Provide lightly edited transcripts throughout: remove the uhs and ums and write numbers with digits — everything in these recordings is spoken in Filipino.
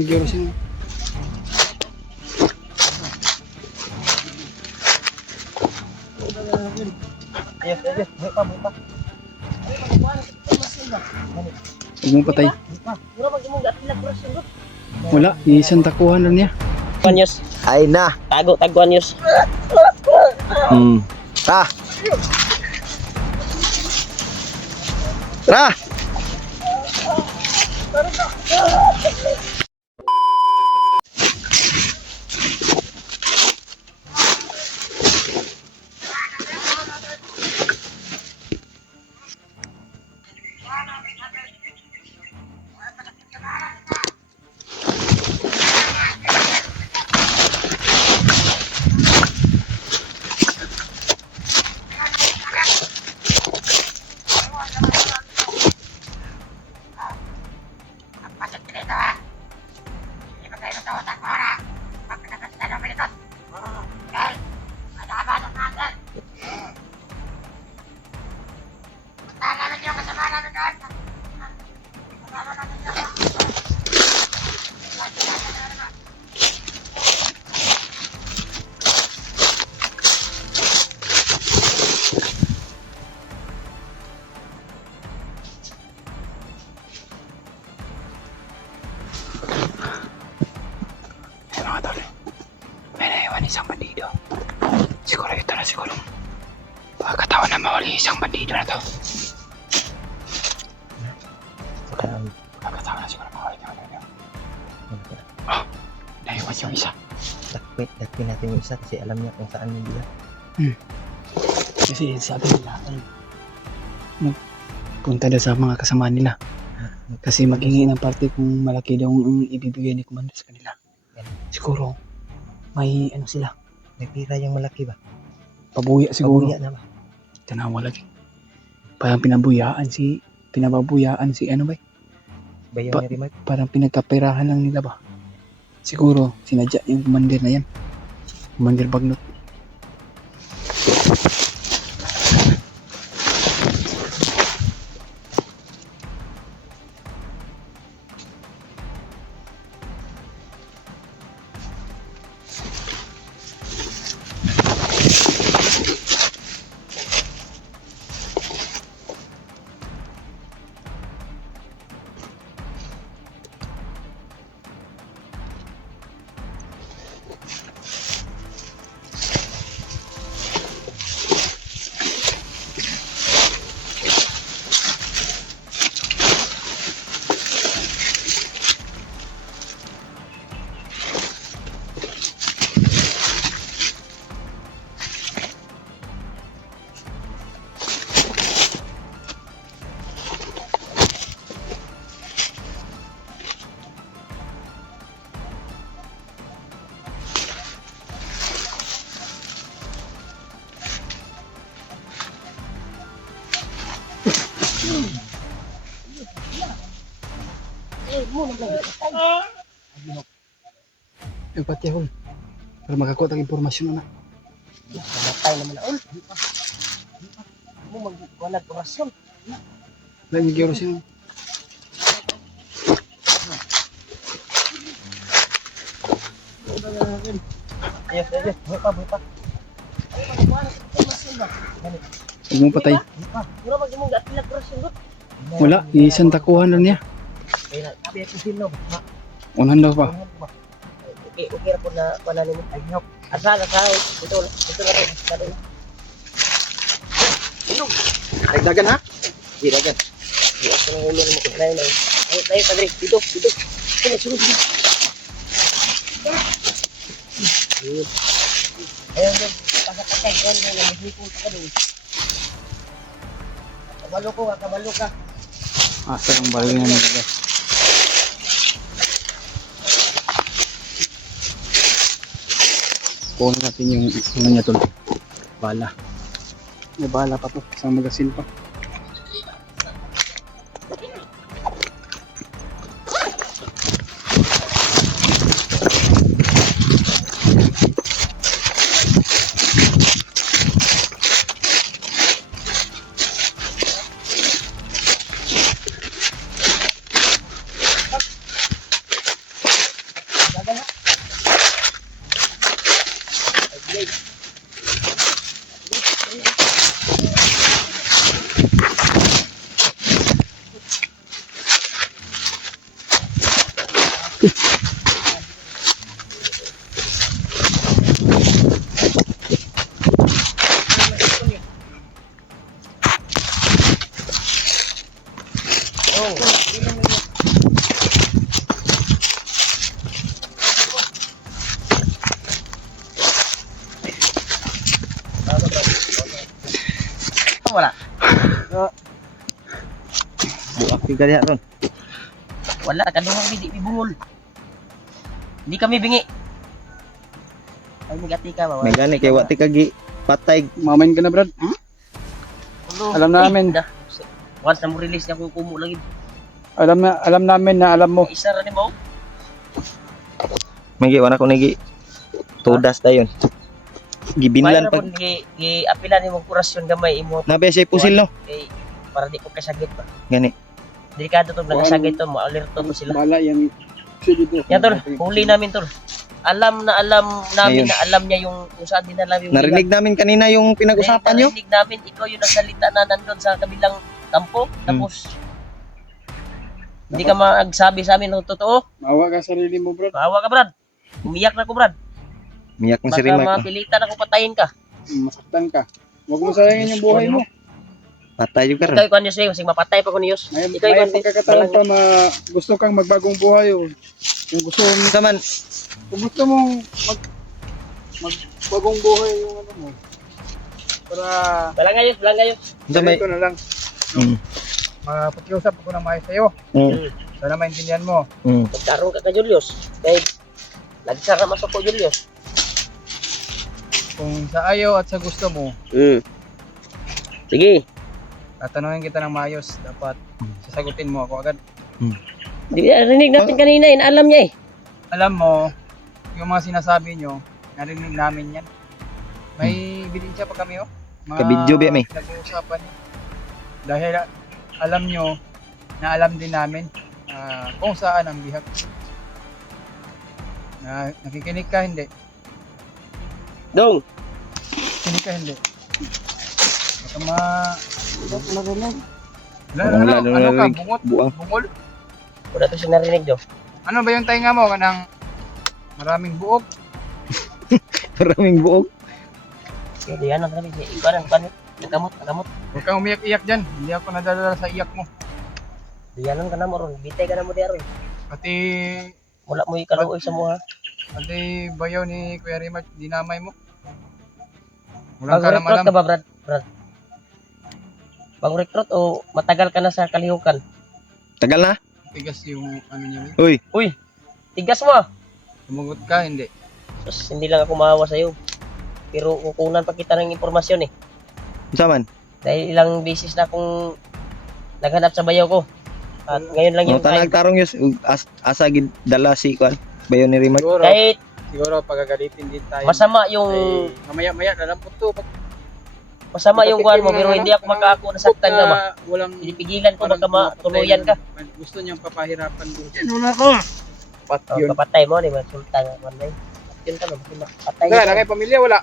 Girosin. Huwag mong patay. Wala, isang takuhan lang niya. Anyos. Ay na. Tago anyos. Ta. Ra. Isang bandido. Siguro ito na siguro. Pagkataon na mawali isang bandido na to. Pagkataon na siguro mawali ito na. Oh, naiwas yung isa. Dakpin natin yung isa kasi alam niya kung saan yung bila. Kasi sabi nila punta daw sa mga kasama nila. Kasi maghingi ng parte kung malaki daw ang ibibigay ni Commander sa kanila. Siguro may ano sila. May pira yung malaki ba? Pabuya siguro. Pabuya na ba? Tanawa lagi. Parang pinababuyaan si ano ba? Bayaw ni Remark. Parang pinagkapirahan lang nila ba? Siguro sinadya yung commander na yan. Commander Bagnot. Nagpatihol para makakuha ng impormasyon na. Namatay naman na. Mo magkuha ng orasyon. Lagi Girosin. Ayos. Buta. Huwag mong patay. Mura magimong gatin ng orasyon gud. Wala, isang takuhan lang niya. Kaya sabi ko sino. Unahan daw pa. Okay ra po na pananim ay help. Asa ito na ito. Dagdagan ha? Diragan. Di ako nang ulo mo kunain na. Tayo padre dito. Sunod. Ayun, pasakay ko na naghipon pa doon. Kabalo ka. Asa ang bali na nila. Kunin natin yung ano niya tol. Bala. May bala pa to. Isang magasin pa. Wala. Buak tiga dia ron. Wala, kaduhang hindi bibungol. Hindi kami bingi. Ay, nagati ka ba? May gani kay wati kagi patay. Mamain ka na, Brad. Alam namin. Once na mo release niya kung kumo lagi. Alam namin na alam mo. Isa rin mo. May wala ko nigi. Tudas dayon. Gibinlan Mayroon pag po apilan imong kurasyon gamay imo nabe say pusil no. kay para di ko kasagit ba. Gani. Delikado to nagasagit to, mo-alerto po sila. Bala yung sige dito. Yan tol, huli namin tol. Alam namin Ayun. na alam niya yung kung saan dinala yung Narinig namin kanina yung pinag-usapan nyo. Narinig namin ikaw yung nagsalita na nandun sa kabilang kampo. Tapos hindi ka magsabi sa amin ng totoo. Mawa ka sarili mo, Brad. Maawa ka Brad. Umiyak na ko Brad. Miyak na si Baka Rimac. mapilitan ako patayin ka. Masaktan ka. Huwag mo sayangin yung buhay mo. Patay yung Ikaw karon. ikuan niyo sa'yo, kasi mapatay pa ko niyos. May Ikaw ikuan pagkakataon pa gusto kang magbagong buhay. Kung gusto mo, Saman, kung gusto mong magbagong buhay yung ano mo. Para Balangayos. sa may ganito na lang. Mm. Mapakiusap ako ng maayos sa'yo. Mm. Sana maintindihan mo. Mm. Magkaroon ka ka Julius. Dahil nagsara masok ko Julius. Kung sa ayaw at sa gusto mo, Sige. tatanungin kita ng maayos. Dapat sasagutin mo ako agad. Rinig natin kanina, inaalam niya eh. Alam mo, yung mga sinasabi nyo, narinig namin yan. May ebidensya pa kami, oh. Mga Kabidyo, ba, may? Nag-uusapan nyo. Dahil alam nyo, na alam din namin kung saan ang bihag. Nakikinig ka, hindi. Dong. Kinig ka, hindi. Baka Lalo ano ka, narinig. Buang. bungol? Wala to siya narinig do. Ano ba yung tainga mo? Kanang maraming buok? Maraming buog. Hindi yan ang narinig. Iban. Nagamot. Huwag kang umiyak-iyak dyan. Hindi ako nadadala sa iyak mo. Di yan ka na mo ron. Bitay ka na mo diya ron. Pati, Mula mo ikaluoy sa mga. pati bayaw ni Kuya Rimac, dinamay mo. Walang Bago recruit kalam-alam. ka ba Brad? Bago recruit o matagal ka na sa kalihukan? Tagal na? Tigas yung ano niya. Uy. Tigas mo ah. Sumagot ka, hindi. Tapos hindi lang ako maawa sa'yo. Pero kukunan pa kita ng impormasyon eh. Saman. Dahil ilang beses na akong naghanap sa bayaw ko. At ngayon lang Yung yung time. nagtarong yus asa gid dala si kwan. Bayo ni Rimac. Siguro, Kahit pagagalitin din tayo. masama yung Mamaya-maya, nalampot to. masama yung kuhan mo, pero hindi ako makaako nasaktan ka ba? Walang Pinipigilan ko baka matuluyan ka. Gusto niyang papahirapan doon. Ano na ko? Pat Oh, yun. kapatay mo, di ba? Sultan nga man day. Yun ka no, patay. Wala, nakay pamilya, wala.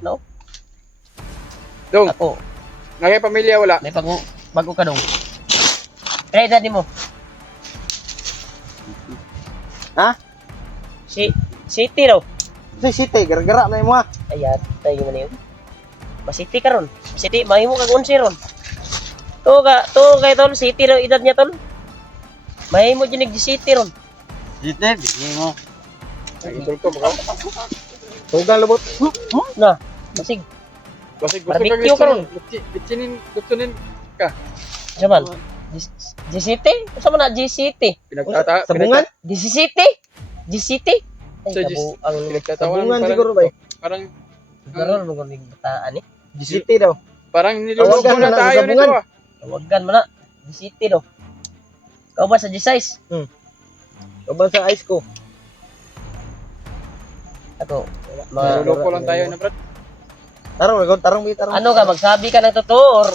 No? Dong, Ako, nakay pamilya, wala. may bago ka dong. Kaya edad mo. Ha? City raw. Si City gara-gara na mo. Ayan, tayo man yun. Masiti ka ron. Masiti, mahimo kag unsi ron. To kay tol, city raw edad niya tol. Mahimo dinig di city ron. City, bigyan mo. Idol ko, baka. Tugang lubot. Na, masig. Kasi gusto Barbecue ka ron. Gusto nin, Saman. G-City? Gusto mo na G-City? Sabungan? G-City? G-City? Ay, Sa kabu ang Pinagtatawanan Sabungan siguro ba? Parang, Garo lugar ng bataan eh. City daw. parang niluloko Tawagan na na lang, tayo nito sabungan. ah. Tawagan mo na. G-City do. Ikaw ba sa G-Size? Kaban sa ice ko. Ako. Niluloko lang tayo na brad. Tarong. Ano ka, magsabi ka ng totoo or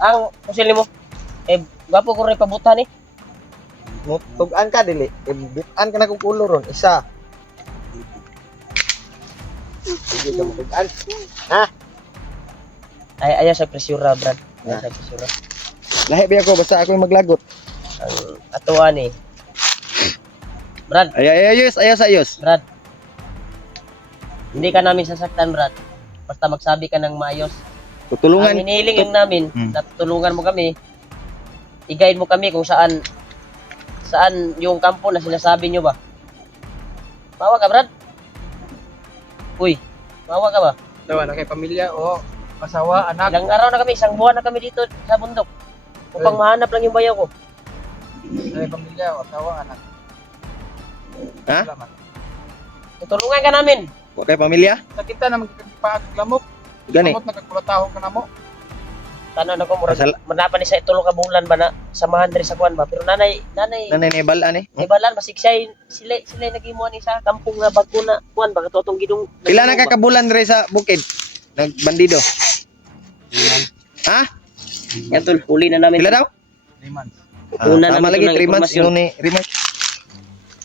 ang kusili mo? Eh, gwapo ko rin pabutan eh. Tugan ka dili. Bitan ka na kung ulo ron. Isa. Sige ka matugan. Ay, ayaw sa presyura, Brad. Ayaw sa presyura. Lahi ba ako basta ako yung maglagot. Ang atuan eh. Brad, Ayos, ayos. Brad. Hindi ka namin sasaktan, Brad. Basta magsabi ka ng maayos. Tutulungan. Ang hinihiling lang namin, Hmm. na tutulungan mo kami. I-guide mo kami kung saan yung kampo na sinasabi nyo ba. Mawa ka, Brad? Uy, mawa ka ba? Tawa na kay pamilya o asawa, anak. Ilang araw na kami, isang buwan na kami dito sa bundok. Upang mahanap lang yung bayaw ko. Kay pamilya o asawa, anak. Ha? Salamat. Tutulungan ka namin. Wa kay pamilya? Sa kita na magkakipaglamok. Gani. Kamot nagkakulataho ka na mo. Tanan ako, murag, Asal- manapan ni sa itulong ka bulan ba na samahan diri sa kuan ba. Pero nanay, Nanay ni balaan eh. may balan, basig sila nagimuan ni sa kampong na bago na kuan ba katotong gidong. Pila na kakabulan dre sa bukid? Nagbandido. Ha? Yan tol, huli na namin. Pila daw? 3 months. Una Tama namin lagi ito ng 3 months impormasyon. yun ni rematch.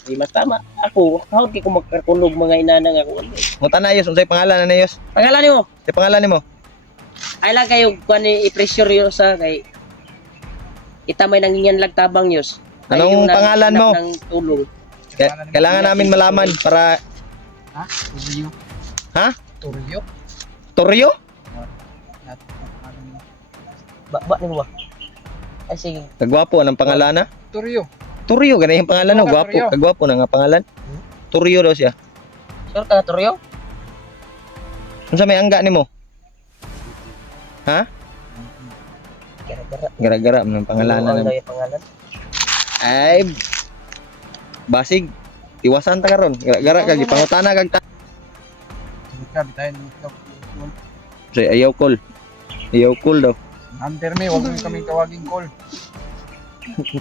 Di mas tama. Ako, kahit di ko magkakulog mga inanang ako. Muta na ayos, unsay pangalan na ayos? Pangalan nimo? Sa pangalan nimo? Ay lang kayo kuan ni i-pressure yo sa kay itamay nang inyan lag tabang yos. Ay, Anong yung pangalan mo? Ng tulong. Kailangan namin malaman para Ha? Turyo. Ha? Turyo. Toryo? Ba nimo ba? Ay sige. Kagwapo anong pangalan na? Turyo. Turyo ganun yung pangalan no, Turyo. gwapo. Kagwapo na nga pangalan. Turyo daw siya. Sure ka Toryo? Unsa may angga nimo? Ha? Gara-gara. Gara-gara ng pangalanan Ano na. yung pangalan? Ay basig tiwasan ta karon. Gara-gara kag pangutana kag ta. Sige ka, bitayin mo ikaw. Say ayaw call. Ayaw call daw. Hunter me, huwag mo kaming tawaging call.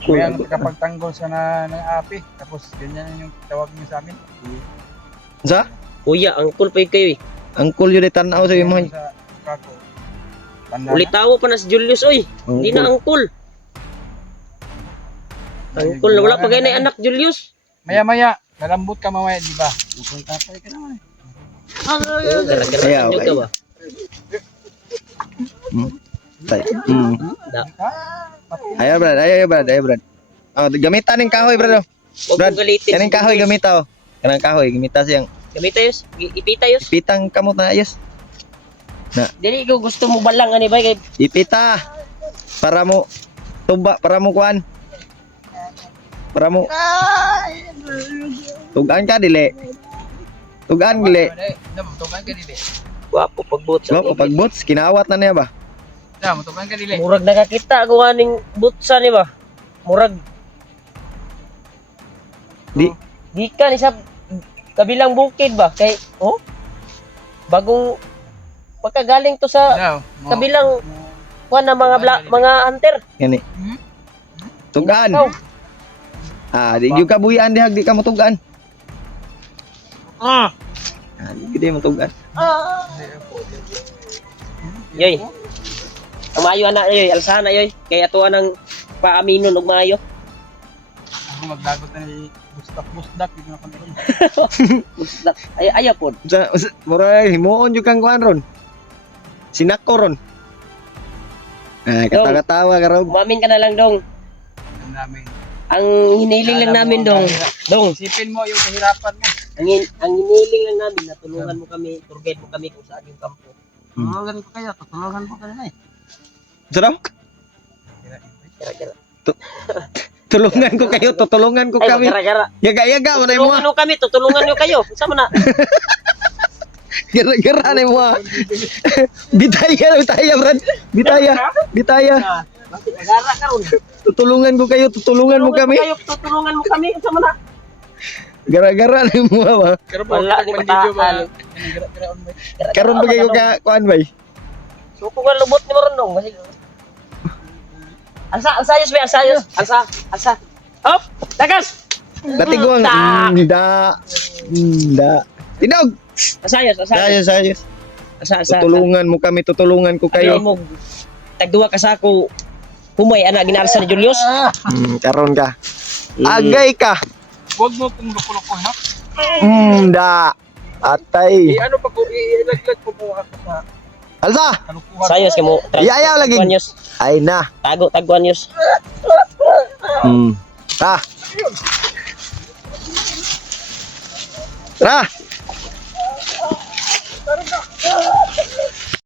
Kaya nakapagtanggol sa ng api. Tapos ganyan yung tawag niyo sa amin. Sa? Kuya, ang cool pa yun kayo eh. Ang call yun tanaw sa imo. Sa kako. Tanda Ulit na. tawo pa na si Julius oy. Hindi na ang cool. Ang cool na wala pa kayo na anak Julius. Maya-maya, malambot ka mamaya, di ba? Bukol tatay ka naman eh. Gara-gara Ayaw, nyo ka ba? Tay. Ah, Ayaw brad. Oh, gamitan ning kahoy brad. Huwag Brad, mong galitin. kaning kahoy gamita oh. Kanang kahoy gamita siyang Gamita yus. Ipita yus. pitang kamot na ayos. Dili ko gusto mo balang ani ba kay Ipita para mo tuba, para mo kuan. Para mo tugan ka dili. Tugan dili. Mutukan ka dili. guwapo pagbot sa. So pag bots kinawat na niya ba? Mutukan ka dili. Murag nakakita ako aning butsa ni ba? Murag di ka ni sa kabilang bukid ba kay bagong pagkagaling to sa kabilang kuan na mga hunter. Gani. Tugan. Ikaw. Di gyud ka buyan dihag di ka mo tugan. Ah. Di mo tugan. Yoy. Ang maayo ana yoy, alsana yoy. Kay ato anang paaminon og maayo. Ako maglagot na ni busdak, hindi na kontrol. Ay ayaw pod. Mura himuon jud kang kuan ron. Sinako ron. Katawa ka ron. Umamin ka na lang dong. Alam namin. Ang hiniling lang namin dong. Dong. Isipin mo yung kahirapan mo. Ang hiniling lang namin na tulungan mo kami, tour guide mo kami kung saan yung kampo. Tulungan ko kayo, tutulungan mo ka na eh. Sa daw? Gara-gara. Tulungan ko kayo, tutulungan ko Ay, kami. gara-gara. Yaga-yaga mo na mo. Tulungan mo kami, tutulungan nyo kayo. Sama na. Gara-gara na mo. Bitaya brad. Bitaya. Bakit magara ka ron? Tutulungan ko kayo, tutulungan mo kami. Tutulungan mo kami. Sama na. Gara-gara na mo ba? Wala ni matahan. Karon ba kayo ka kuan bay? So kung ang lubot ni mo ron dong. Alsayos ba? Alsa. Hop! Tagas! Latiguang da. Tinog. Asayos. Sayos. Asa. Tutulungan mo kami, tutulungan ko Kayo kayo. mo. Tagduwa ka sa ako. Humay, anak, ginarsa ni Julius. Karon ka. Agay ka. Huwag mo kong loko-loko, ha? Da. Atay. ano pa ko, ilaglag ko mo ako sa Alsa. kalukuhan. Sayos ka mo. Iyayaw lagi. Taguan yus. Ay na. Taguan yus. Ah. Tara.